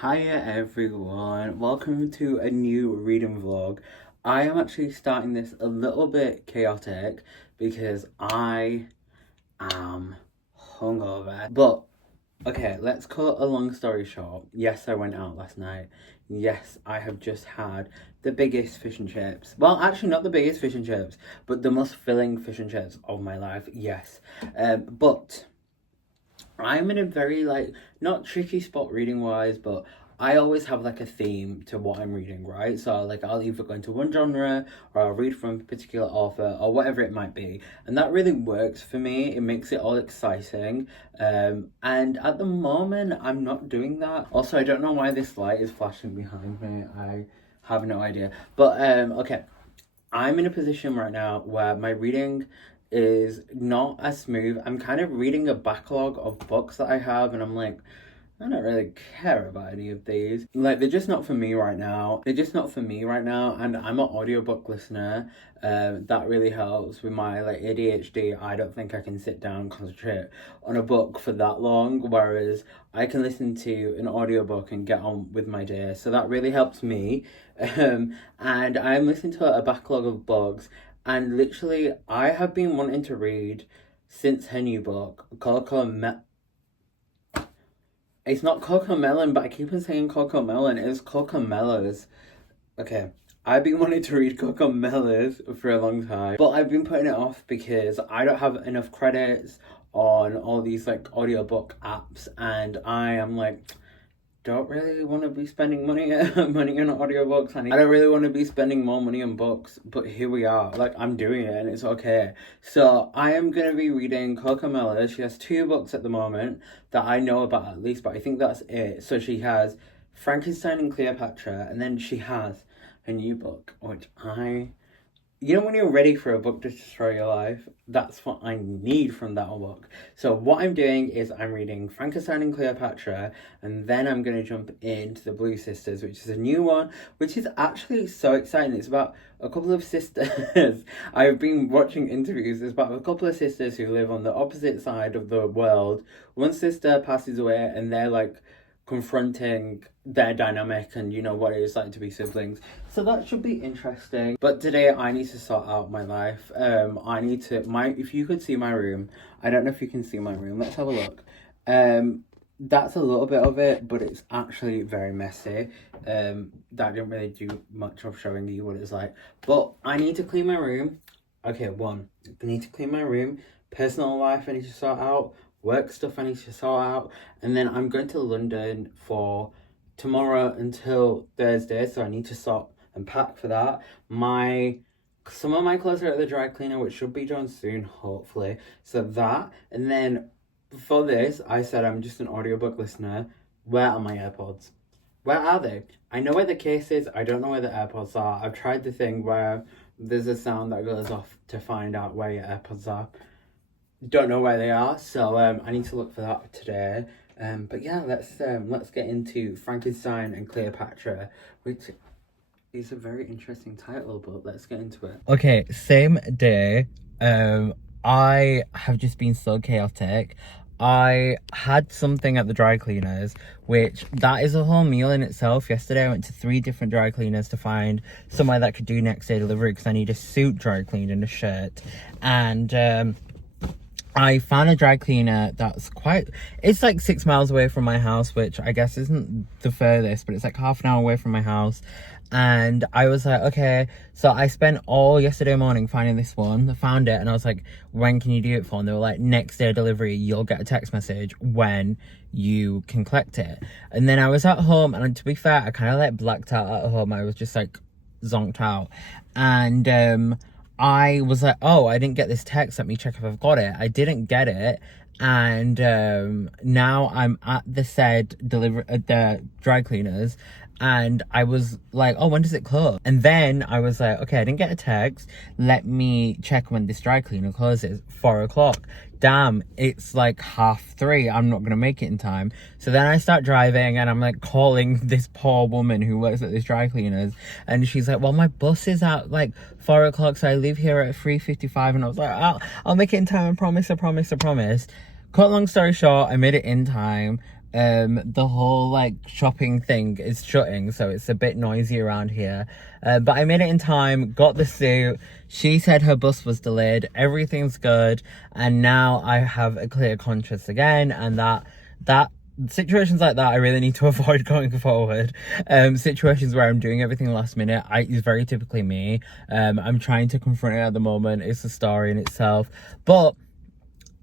Hiya everyone, welcome to a new reading vlog. I am actually starting this a little bit chaotic because I am hungover. But, okay, let's cut a long story short. Yes, I went out last night. Yes, I have just had the biggest fish and chips. Well, actually not the biggest fish and chips, but the most filling fish and chips of my life, yes. But I'm in a very not tricky spot reading wise, but I always have like a theme to what I'm reading, right? So like I'll either go into one genre or I'll read from a particular author or whatever it might be. And that really works for me. It makes it all exciting. And at the moment I'm not doing that. Also, I don't know why this light is flashing behind me. I have no idea. But okay. I'm in a position right now where my reading is not as smooth. I'm kind of reading a backlog of books that I have, and I'm like, I don't really care about any of these. Like, they're just not for me right now. They're just not for me right now, and I'm an audiobook listener. That really helps with my ADHD. I don't think I can sit down and concentrate on a book for that long, whereas I can listen to an audiobook and get on with my day. So that really helps me. And I'm listening to a backlog of books, and literally I have been wanting to read since her new book, It's not CoCo Melon, but I keep on saying CoCo Melon. It's CoCo Mellors. Okay, I've been wanting to read CoCo Mellors for a long time, but I've been putting it off because I don't have enough credits on all these audiobook apps, and I am don't really want to be spending money on audiobooks. I don't really want to be spending more money on books, but here we are. I'm doing it and it's okay. So I am going to be reading CoCo Mellors. She has 2 books at the moment that I know about at least, but I think that's it. So she has Frankenstein and Cleopatra, and then she has a new book, which when you're ready for a book to destroy your life, that's what I need from that book. So what I'm doing is I'm reading Frankenstein and Cleopatra, and then I'm going to jump into The Blue Sisters, which is a new one, which is actually so exciting. It's about a couple of sisters. I've been watching interviews. It's about a couple of sisters who live on the opposite side of the world. One sister passes away, and they're confronting their dynamic and what it is like to be siblings. So that should be interesting. But today I need to sort out my life. If you could see my room, I don't know if you can see my room. Let's have a look. That's a little bit of it, but it's actually very messy. That didn't really do much of showing you what it's like. But I need to clean my room. Okay, one, I need to clean my room. Personal life I need to sort out. Work stuff I need to sort out, and then I'm going to London for tomorrow until Thursday, so I need to sort and pack for that. Some of my clothes are at the dry cleaner, which should be done soon, hopefully. So that, and then for this, I said I'm just an audiobook listener. Where are my AirPods? Where are they? I know where the case is, I don't know where the AirPods are. I've tried the thing where there's a sound that goes off to find out where your AirPods are. Don't know where they are, so I need to look for that today. But yeah, let's get into Frankenstein and Cleopatra, which is a very interesting title, but let's get into it. Okay, same day. I have just been so chaotic. I had something at the dry cleaners, which that is a whole meal in itself. Yesterday I went to 3 different dry cleaners to find somewhere that could do next day delivery, because I need a suit dry cleaned and a shirt. And I found a dry cleaner that's it's 6 miles away from my house, which I guess isn't the furthest, but it's half an hour away from my house. And I was like, okay, so I spent all yesterday morning finding this one. I found it and I was like, when can you do it for? And they were like, next day delivery, you'll get a text message when you can collect it. And then I was at home, and to be fair, I kind of blacked out at home. I was just zonked out. And I was like, oh, I didn't get this text. Let me check if I've got it. I didn't get it. And now I'm at the dry cleaners, and I was like, oh, when does it close? And then I was like, okay, I didn't get a text. Let me check when this dry cleaner closes. 4 o'clock. Damn, it's 3:30. I'm not gonna make it in time. So then I start driving, and I'm calling this poor woman who works at this dry cleaners, and she's like, well, my bus is at 4 o'clock, so I leave here at 3:55. And I was like, I'll make it in time. I promise. Cut long story short, I made it in time. The whole like shopping thing is shutting, so it's a bit noisy around here. But I made it in time, got the suit. She said her bus was delayed, everything's good, and now I have a clear conscience again, and that situations like that I really need to avoid going forward. Situations where I'm doing everything last minute is very typically me. I'm trying to confront it at the moment. It's a story in itself, but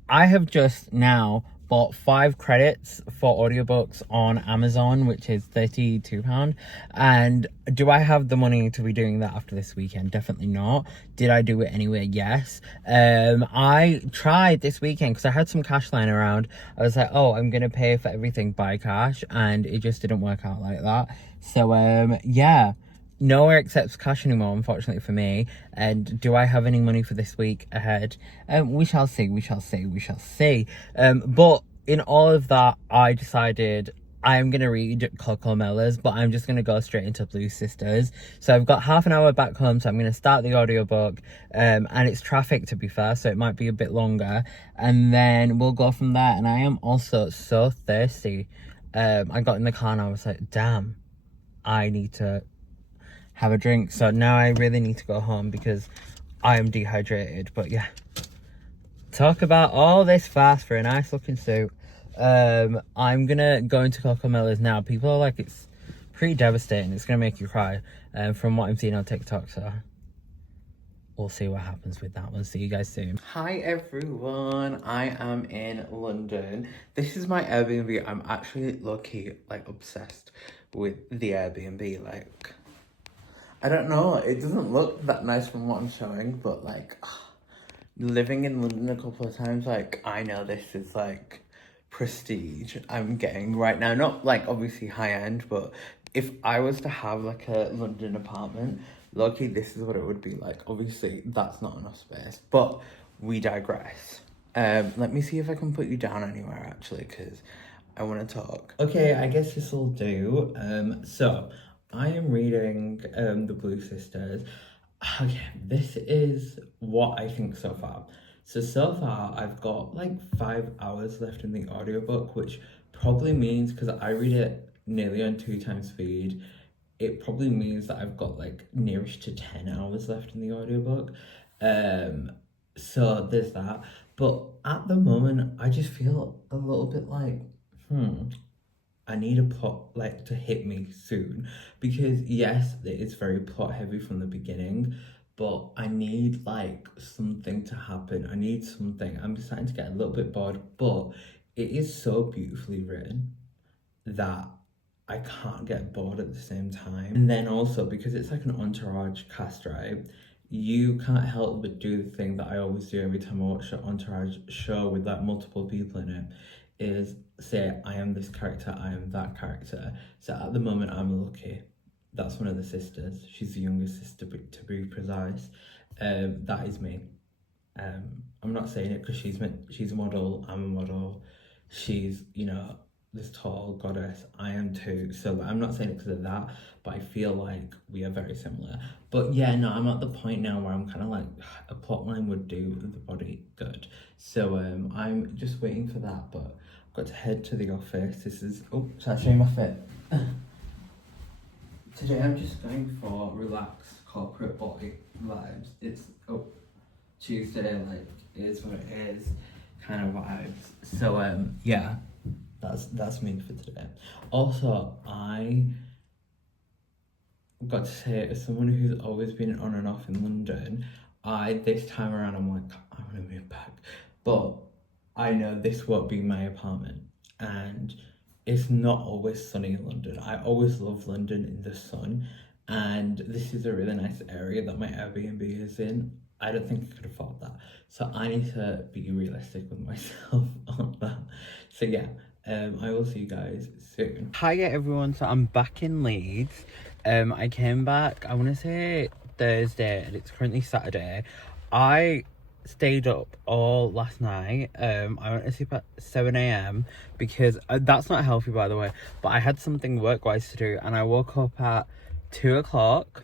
I have just now bought 5 credits for audiobooks on Amazon, which is £32. And do I have the money to be doing that after this weekend? Definitely not. Did I do it anyway? Yes. I tried this weekend because I had some cash lying around. I was like, oh, I'm going to pay for everything by cash, and it just didn't work out like that. So, yeah. Nowhere accepts cash anymore, unfortunately for me. And do I have any money for this week ahead? We shall see, we shall see, we shall see. But in all of that, I decided I am going to read CoCo Mellors, but I'm just going to go straight into Blue Sisters. So I've got half an hour back home, so I'm going to start the audiobook. And it's traffic, to be fair, so it might be a bit longer. And then we'll go from there. And I am also so thirsty. I got in the car and I was like, damn, I need to have a drink. So now I really need to go home because I am dehydrated. But yeah, talk about all this fast for a nice looking suit. I'm gonna go into CoCo Mellors now. People are like, it's pretty devastating, it's gonna make you cry, from what I'm seeing on TikTok. So we'll see what happens with that one. See you guys soon. Hi everyone, I am in London. This is my Airbnb. I'm actually low-key like obsessed with the Airbnb. Like, I don't know, it doesn't look that nice from what I'm showing, but like, living in London a couple of times, like, I know this is like prestige I'm getting right now. Not like obviously high end, but if I was to have like a London apartment, lucky this is what it would be like. Obviously that's not enough space, but we digress. Let me see if I can put you down anywhere actually, because I want to talk. Okay, I guess this will do. So I am reading the Blue Sisters. Okay, this is what I think so far. So far I've got like 5 hours left in the audiobook, which probably means, because I read it nearly on 2 times speed, it probably means that I've got like nearish to 10 hours left in the audiobook. So there's that. But at the moment I just feel a little bit like, I need a plot like to hit me soon, because yes, it's very plot heavy from the beginning, but I need like something to happen. I need something. I'm starting to get a little bit bored, but it is so beautifully written that I can't get bored at the same time. And then also because it's like an entourage cast, right? You can't help but do the thing that I always do every time I watch an entourage show with like multiple people in it, is say I am this character, I am that character. So at the moment I'm Lucky. That's one of the sisters. She's the youngest sister, to be precise. That is me. I'm not saying it because she's a model, I'm a model. She's, you know, this tall goddess, I am too. So I'm not saying it because of that, but I feel like we are very similar. But yeah, no, I'm at the point now where I'm kind of like, a plotline would do the body good. So I'm just waiting for that, but I've got to head to the office. This is, oh, shall I show you my fit? Today I'm just going for relaxed corporate body vibes. It's, oh, Tuesday, like, it is what it is kind of vibes. So yeah, that's me for today. Also, I got to say, as someone who's always been on and off in London, this time around I'm like, I want to move back, but I know this won't be my apartment, and it's not always sunny in London. I always love London in the sun, and this is a really nice area that my Airbnb is in. I don't think I could afford that, so I need to be realistic with myself on that. So yeah, I will see you guys soon. Hi everyone, so I'm back in Leeds. I came back, I want to say Thursday, and it's currently Saturday. I stayed up all last night. I went to sleep at 7 a.m. because that's not healthy, by the way, but I had something work-wise to do, and I woke up at 2 o'clock.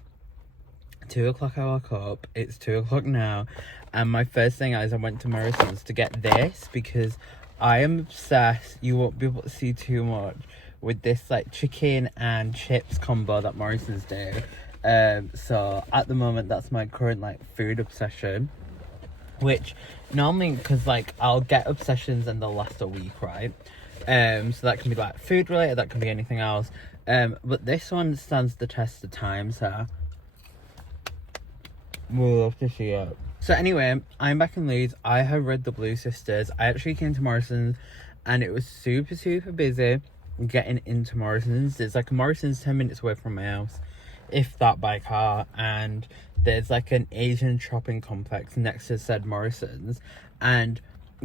2 o'clock I woke up. It's 2 o'clock now, and my first thing is I went to Morrison's to get this because I am obsessed. You won't be able to see too much with this like chicken and chips combo that Morrison's do. So at the moment, that's my current like food obsession. Which normally, because like I'll get obsessions and they'll last a week, right? So that can be like food related, that can be anything else. But this one stands the test of time, so we'll love to see it. So anyway, I'm back in Leeds. I have read The Blue Sisters. I actually came to Morrison's and it was super, super busy getting into Morrison's. There's like a Morrison's 10 minutes away from my house, if that, by car, and there's like an Asian shopping complex next to said Morrison's, and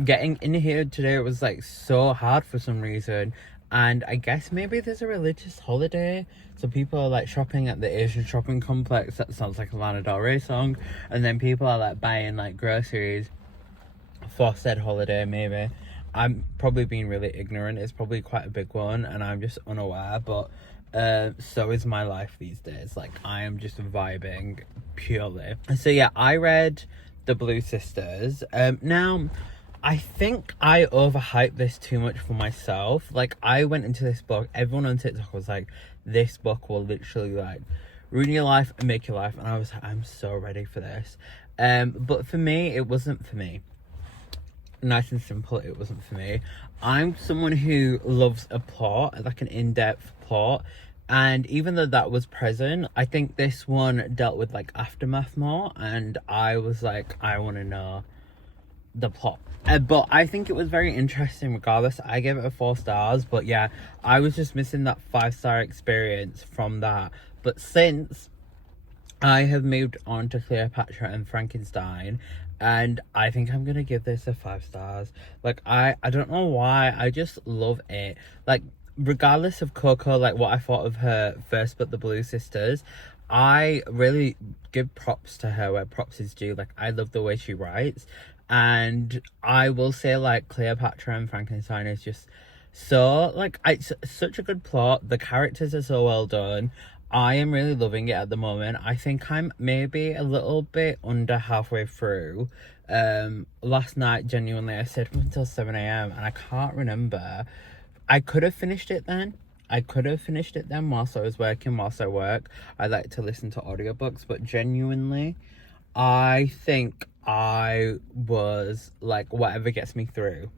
getting in here today was like so hard for some reason. And I guess maybe there's a religious holiday, so people are like shopping at the Asian shopping complex. That sounds like a Lana Del Rey song. And then people are like buying like groceries for said holiday. Maybe I'm probably being really ignorant. It's probably quite a big one and I'm just unaware, but so is my life these days. Like, I am just vibing purely. So yeah, I read The Blue Sisters. Now I think I overhyped this too much for myself. Like, I went into this book, everyone on TikTok was like, this book will literally like ruin your life and make your life, and I was like, I'm so ready for this. But for me, it wasn't for me. Nice and simple, it wasn't for me. I'm someone who loves a plot, like an in-depth plot, and even though that was present, I think this one dealt with like aftermath more, and I was like, I want to know the plot. But I think it was very interesting regardless. I gave it a 4 stars, but yeah, I was just missing that 5-star experience from that. But since I have moved on to Cleopatra and Frankenstein, and I think I'm gonna give this a 5 stars. Like, I don't know why, I just love it. Like, regardless of CoCo, like what I thought of her first book, The Blue Sisters, I really give props to her where props is due. Like, I love the way she writes, and I will say like Cleopatra and Frankenstein is just so like, it's such a good plot. The characters are so well done. I am really loving it at the moment. I think I'm maybe a little bit under halfway through. Last night, genuinely, I stayed up until 7 a.m. and I can't remember. I could have finished it then. Whilst I was working, whilst I work. I like to listen to audiobooks, but genuinely, I think I was like, whatever gets me through.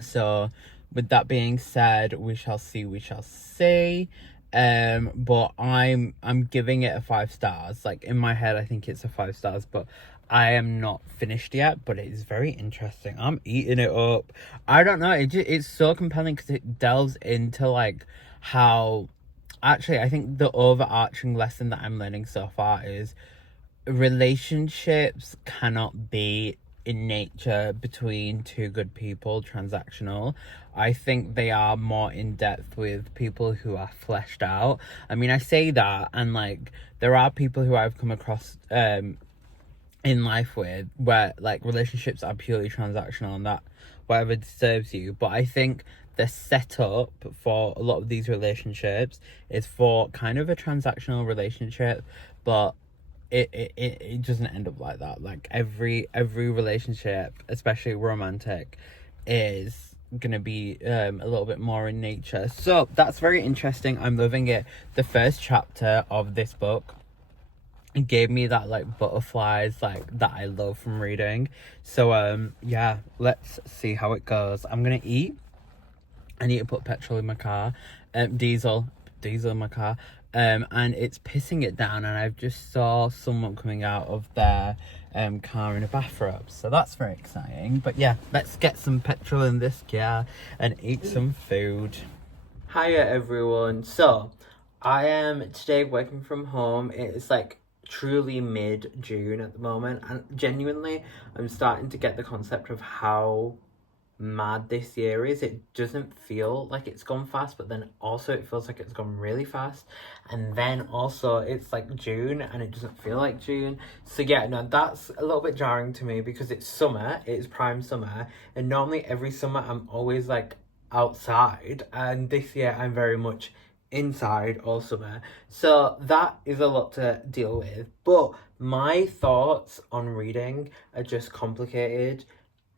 So, with that being said, we shall see. But I'm giving it a 5 stars. Like, in my head, I think it's a 5 stars, but I am not finished yet. But it is very interesting. I'm eating it up. I don't know. It's so compelling because it delves into like how. Actually, I think the overarching lesson that I'm learning so far is relationships cannot be in nature between two good people transactional. I think they are more in depth with people who are fleshed out. I mean, I say that, and like there are people who I've come across in life with where like relationships are purely transactional and that whatever disturbs you. But I think the setup for a lot of these relationships is for kind of a transactional relationship, but it doesn't end up like that. Like every relationship, especially romantic, is gonna be a little bit more in nature. So that's very interesting. I'm loving it. The first chapter of this book gave me that like butterflies like that I love from reading. So yeah, let's see how it goes. I'm gonna eat. I need to put petrol in my car, diesel in my car, and it's pissing it down, and I've just saw someone coming out of their car in a bathrobe, so that's very exciting. But yeah, let's get some petrol in this car and eat some food. Hiya everyone. So I am today working from home. It's like truly mid-June at the moment, and genuinely I'm starting to get the concept of how mad this year is. It doesn't feel like it's gone fast, but then also it feels like it's gone really fast, and then also it's like June and it doesn't feel like June. So yeah, no, that's a little bit jarring to me because it's summer, it's prime summer, and normally every summer I'm always like outside, and this year I'm very much inside all summer, so that is a lot to deal with. But my thoughts on reading are just complicated,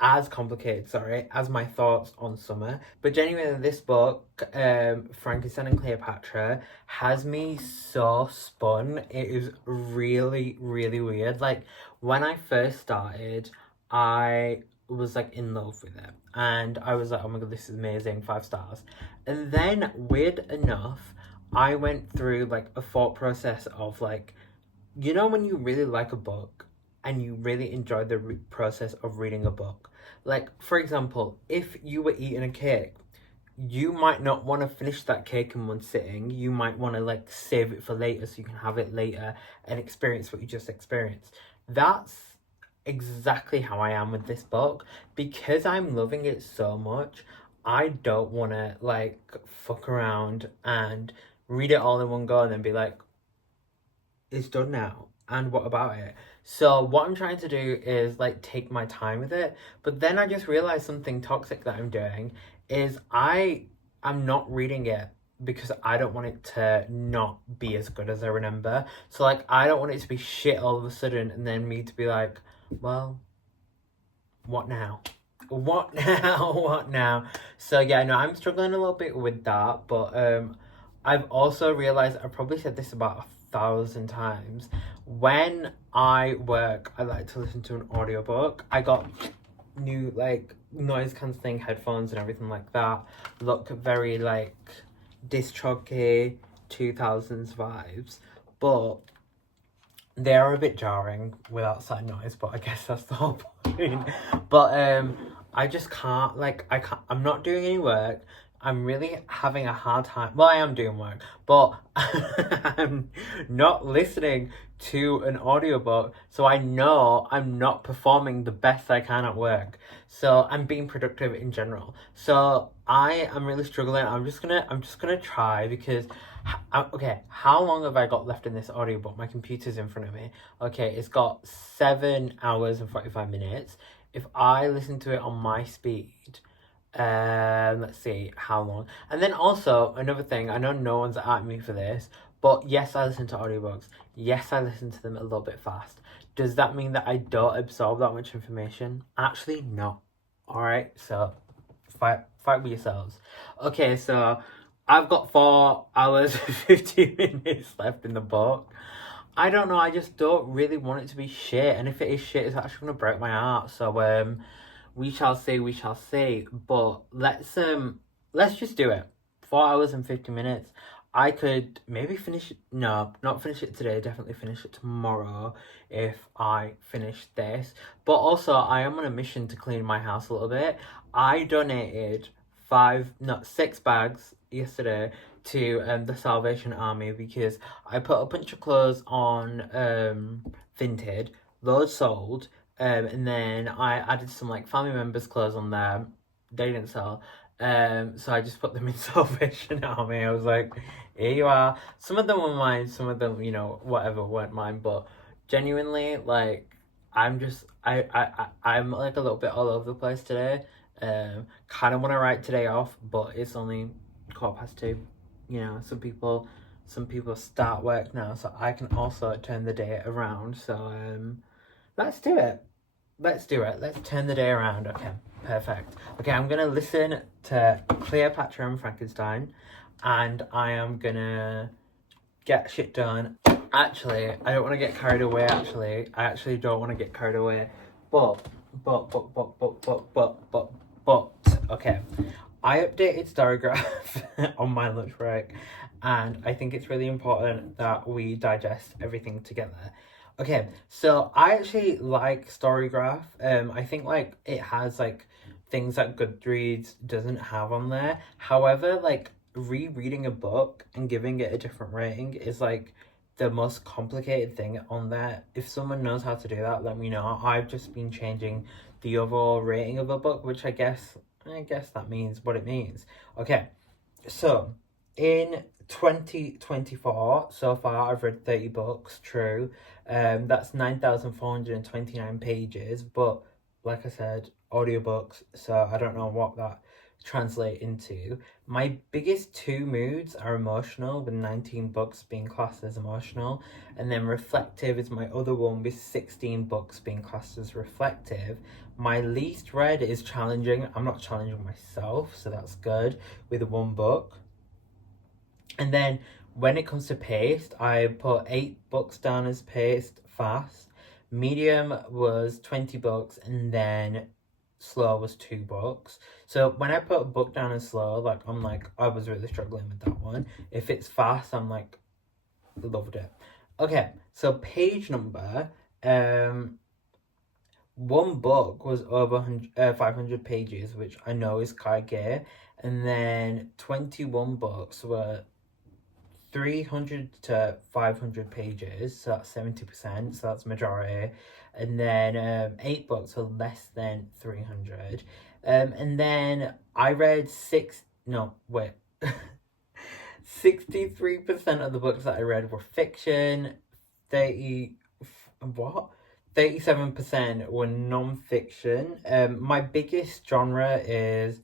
as complicated, sorry, as my thoughts on summer. But genuinely, this book, Frankenstein and Cleopatra, has me so spun. It is really, really weird. Like, when I first started, I was like in love with it. And I was like, oh my god, this is amazing, 5 stars. And then, weird enough, I went through like a thought process of like, you know, when you really like a book and you really enjoy the process of reading a book. Like, for example, if you were eating a cake, you might not want to finish that cake in one sitting. You might want to like save it for later so you can have it later and experience what you just experienced. That's exactly how I am with this book. Because I'm loving it so much, I don't want to like fuck around and read it all in one go and then be like, it's done now. And what about it? So what I'm trying to do is like take my time with it. But then I just realized something toxic that I'm doing is I'm not reading it because I don't want it to not be as good as I remember. So like I don't want it to be shit all of a sudden and then me to be like, well, what now? What now? What now? So yeah, no, I'm struggling a little bit with that, but I've also realized, I probably said this about 1,000 times, when I work, I like to listen to an audiobook. I got new like noise cancelling headphones and everything like that. Look very like disc jockey 2000s vibes, but they are a bit jarring with outside noise, but I guess that's the whole point. But I just can't, like, I'm not doing any work. I'm really having a hard time. Well, I am doing work, but I'm not listening to an audiobook, so I know I'm not performing the best I can at work. So I'm being productive in general. So I am really struggling. I'm just gonna try because okay, how long have I got left in this audiobook? My computer's in front of me. Okay, it's got 7 hours and 45 minutes. If I listen to it on my speed, let's see how long. And then also another thing, I know no one's at me for this, but yes, I listen to audiobooks. Yes, I listen to them a little bit fast. Does that mean that I don't absorb that much information? Actually, no. Alright, so fight with yourselves. Okay, so I've got 4 hours and 50 minutes left in the book. I don't know, I just don't really want it to be shit. And if it is shit, it's actually gonna break my heart. So we shall see, we shall see. But let's just do it. 4 hours and 50 minutes. I could maybe finish it. No, not finish it today. Definitely finish it tomorrow if I finish this. But also, I am on a mission to clean my house a little bit. I donated 6 bags yesterday to the Salvation Army because I put a bunch of clothes on Vinted, loads sold, and then I added some like family members' clothes on there. They didn't sell. So I just put them in Salvation Army. I was like, here you are. Some of them were mine, some of them, you know, whatever, weren't mine, but genuinely, like, I'm like a little bit all over the place today. Kind of want to write today off, but it's only 2:15. You know, some people start work now, so I can also turn the day around. So let's do it. Let's turn the day around. Okay, perfect. Okay, I'm gonna listen to Cleopatra and Frankenstein, and I am gonna get shit done. Actually, I don't want to get carried away. I actually don't want to get carried away. But, okay. I updated Storygraph on my lunch break, and I think it's really important that we digest everything together. Okay, so I actually like Storygraph. I think like it has like things that Goodreads doesn't have on there. However, like rereading a book and giving it a different rating is like the most complicated thing on there. If someone knows how to do that, let me know. I've just been changing the overall rating of a book, which I guess that means what it means. Okay, so in 2024, so far I've read 30 books, true. That's 9,429 pages, but like I said, audiobooks, so I don't know what that translate into. My biggest two moods are emotional, with 19 books being classed as emotional, and then reflective is my other one, with 16 books being classed as reflective. My least read is challenging. I'm not challenging myself, so that's good, with one book. And then when it comes to paced, I put 8 books down as paced fast. Medium was 20 books, and then slow was 2 books. So when I put a book down as slow, like I'm like, I was really struggling with that one. If it's fast, I'm like, loved it. Okay, so page number, one book was over 500 pages, which I know is quite gay, and then 21 books were 300 to 500 pages, so that's 70%, so that's majority. And then 8 books are less than 300. And then I read 63% of the books that I read were fiction, 37% were non-fiction. My biggest genre is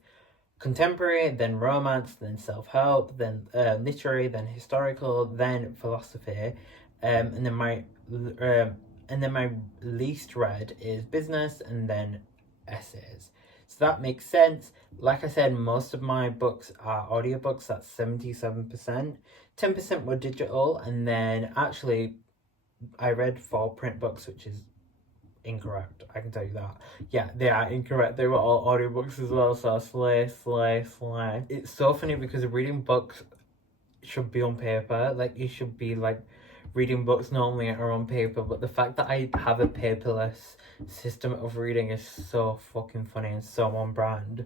contemporary, then romance, then self-help, then literary, then historical, then philosophy, and then my least read is business, and then essays. So that makes sense. Like I said, most of my books are audiobooks. That's 77%. 10% were digital, and then actually I read 4 print books, which is incorrect, I can tell you that. Yeah, they are incorrect. They were all audiobooks as well, so slay. It's so funny because reading books should be on paper. Like, you should be like reading books normally are on paper, but the fact that I have a paperless system of reading is so fucking funny and so on brand.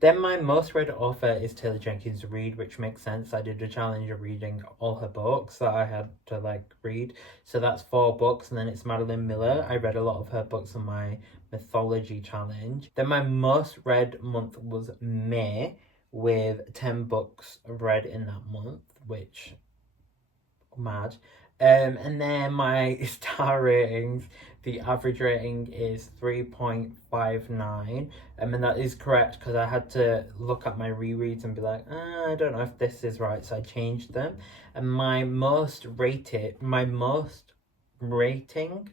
Then my most read author is Taylor Jenkins Reid, which makes sense. I did a challenge of reading all her books that I had to read. So that's 4 books, and then it's Madeline Miller. I read a lot of her books on my mythology challenge. Then my most read month was May, with 10 books read in that month, which mad. And then my star ratings, the average rating is 3.59, and that is correct because I had to look at my rereads and be like, I don't know if this is right, so I changed them. And my most rating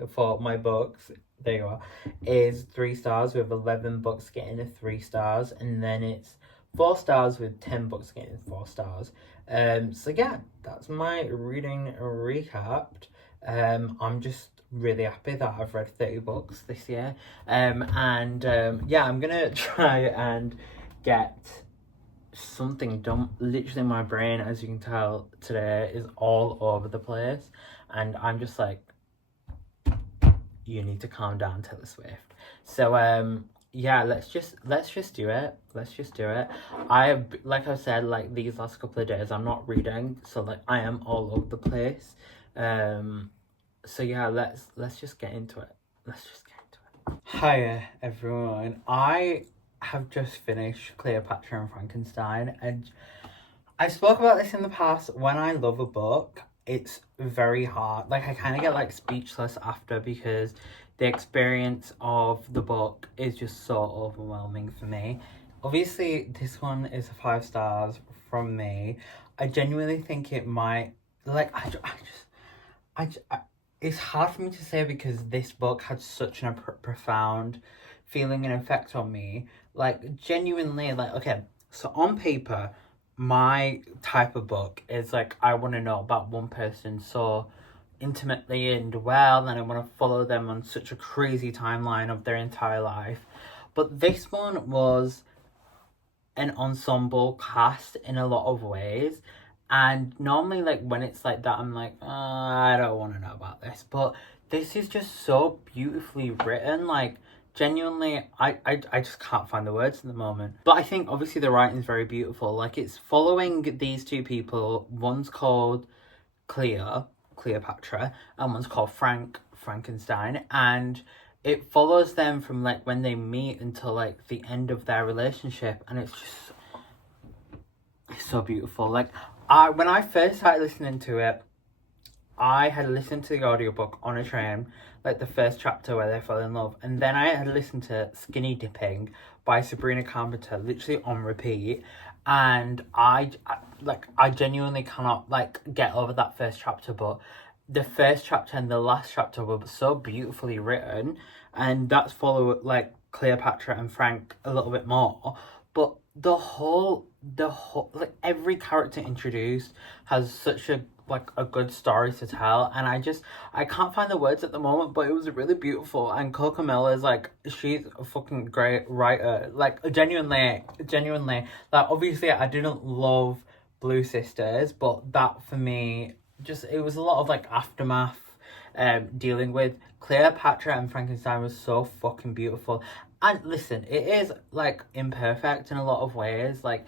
for my books, there you are, is 3 stars, with 11 books getting a 3 stars, and then it's 4 stars with 10 books getting 4 stars. So yeah, that's my reading recapped. I'm just really happy that I've read 30 books this year. Yeah, I'm gonna try and get something done. Literally, my brain, as you can tell today, is all over the place, and I'm just like, you need to calm down, Taylor Swift. So yeah, let's just do it. Like I said, like these last couple of days I'm not reading, so like I am all over the place. So yeah, let's just get into it. Hiya everyone. I have just finished Cleopatra and Frankenstein, and I spoke about this in the past. When I love a book, it's very hard. Like, I kind of get speechless after, because the experience of the book is just so overwhelming for me. Obviously, this one is 5 stars from me. I genuinely think it might, it's hard for me to say because this book had such a profound feeling and effect on me. Genuinely, okay, so on paper, my type of book is I want to know about one person so intimately and well, and I want to follow them on such a crazy timeline of their entire life. But this one was an ensemble cast in a lot of ways, and normally when it's like that, I'm like, I don't want to know about this. But this is just so beautifully written. Genuinely, I just can't find the words at the moment. But I think obviously the writing is very beautiful. It's following these 2 people. One's called Cleopatra, and one's called Frankenstein, and it follows them from when they meet until the end of their relationship, and it's so beautiful. When I first started listening to it, I had listened to the audiobook on a train, like the first chapter where they fell in love, and then I had listened to Skinny Dipping by Sabrina Carpenter, literally on repeat, and I genuinely cannot like get over that first chapter. But the first chapter and the last chapter were so beautifully written, and that's followed like Cleopatra and Frank a little bit more. But the whole like every character introduced has such a good story to tell, and I can't find the words at the moment, but it was really beautiful. And CoCo Mellors, like, she's a fucking great writer, like, genuinely, like, obviously I didn't love Blue Sisters, but that for me just, it was a lot of like aftermath dealing with. Cleopatra and Frankenstein was so fucking beautiful. And listen, it is like imperfect in a lot of ways. Like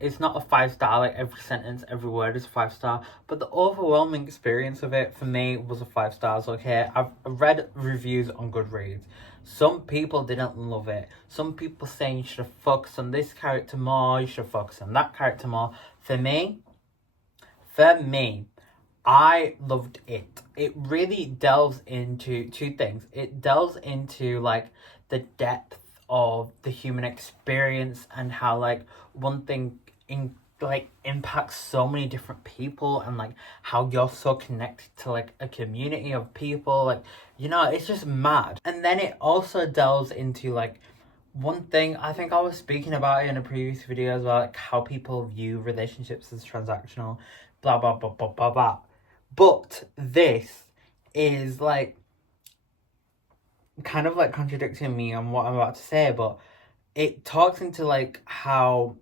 it's not a 5-star, like every sentence, every word is 5-star. But the overwhelming experience of it for me was a 5 stars. Okay, I've read reviews on Goodreads. Some people didn't love it. Some people saying you should have focused on this character more, you should have focused on that character more. For me, I loved it. It really delves into two things. It delves into like the depth of the human experience and how like one thing impacts so many different people, and like how you're so connected to like a community of people. Like, you know, it's just mad. And then it also delves into like one thing, I think I was speaking about it in a previous video as well, like how people view relationships as transactional, blah blah blah blah blah blah. But this is like kind of like contradicting me on what I'm about to say, but it talks into like how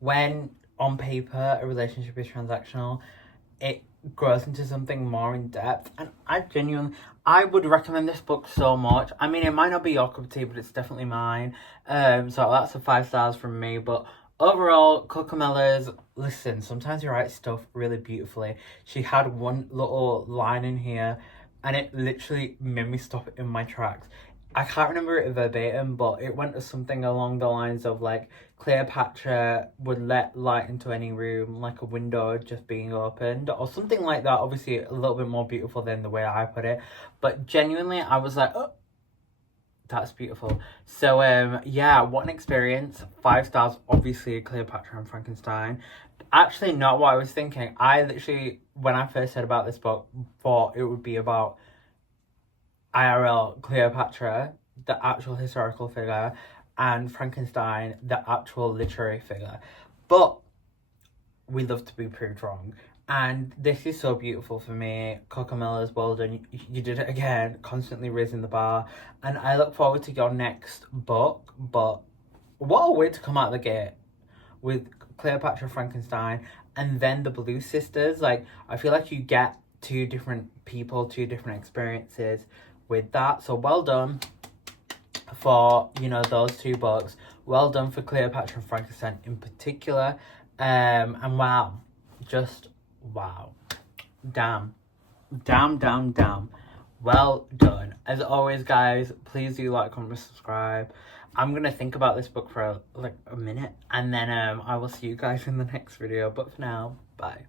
when on paper a relationship is transactional, it grows into something more in depth. And I would recommend this book so much. I mean, it might not be your cup of tea, but it's definitely mine. So that's a 5 stars from me. But overall, CoCo Mellors, listen, sometimes you write stuff really beautifully. She had one little line in here and it literally made me stop in my tracks. I can't remember it verbatim, but it went to something along the lines of like Cleopatra would let light into any room like a window just being opened, or something like that. Obviously a little bit more beautiful than the way I put it, but genuinely I was like, oh, that's beautiful. So yeah, what an experience. 5 stars, obviously. Cleopatra and Frankenstein. Actually not what I was thinking. I literally, when I first heard about this book, thought it would be about IRL Cleopatra, the actual historical figure, and Frankenstein, the actual literary figure. But we love to be proved wrong. And this is so beautiful for me. CoCo Mellors, well done. You did it again, constantly raising the bar. And I look forward to your next book. But what a way to come out of the gate with Cleopatra, Frankenstein, and then the Blue Sisters. Like, I feel like you get 2 different people, 2 different experiences with that. So well done for, you know, those 2 books. Well done for Cleopatra and Frankenstein in particular. And wow, just wow. Damn. Well done. As always, guys, please do like, comment, subscribe. I'm gonna think about this book for like a minute, and then I will see you guys in the next video. But for now, bye.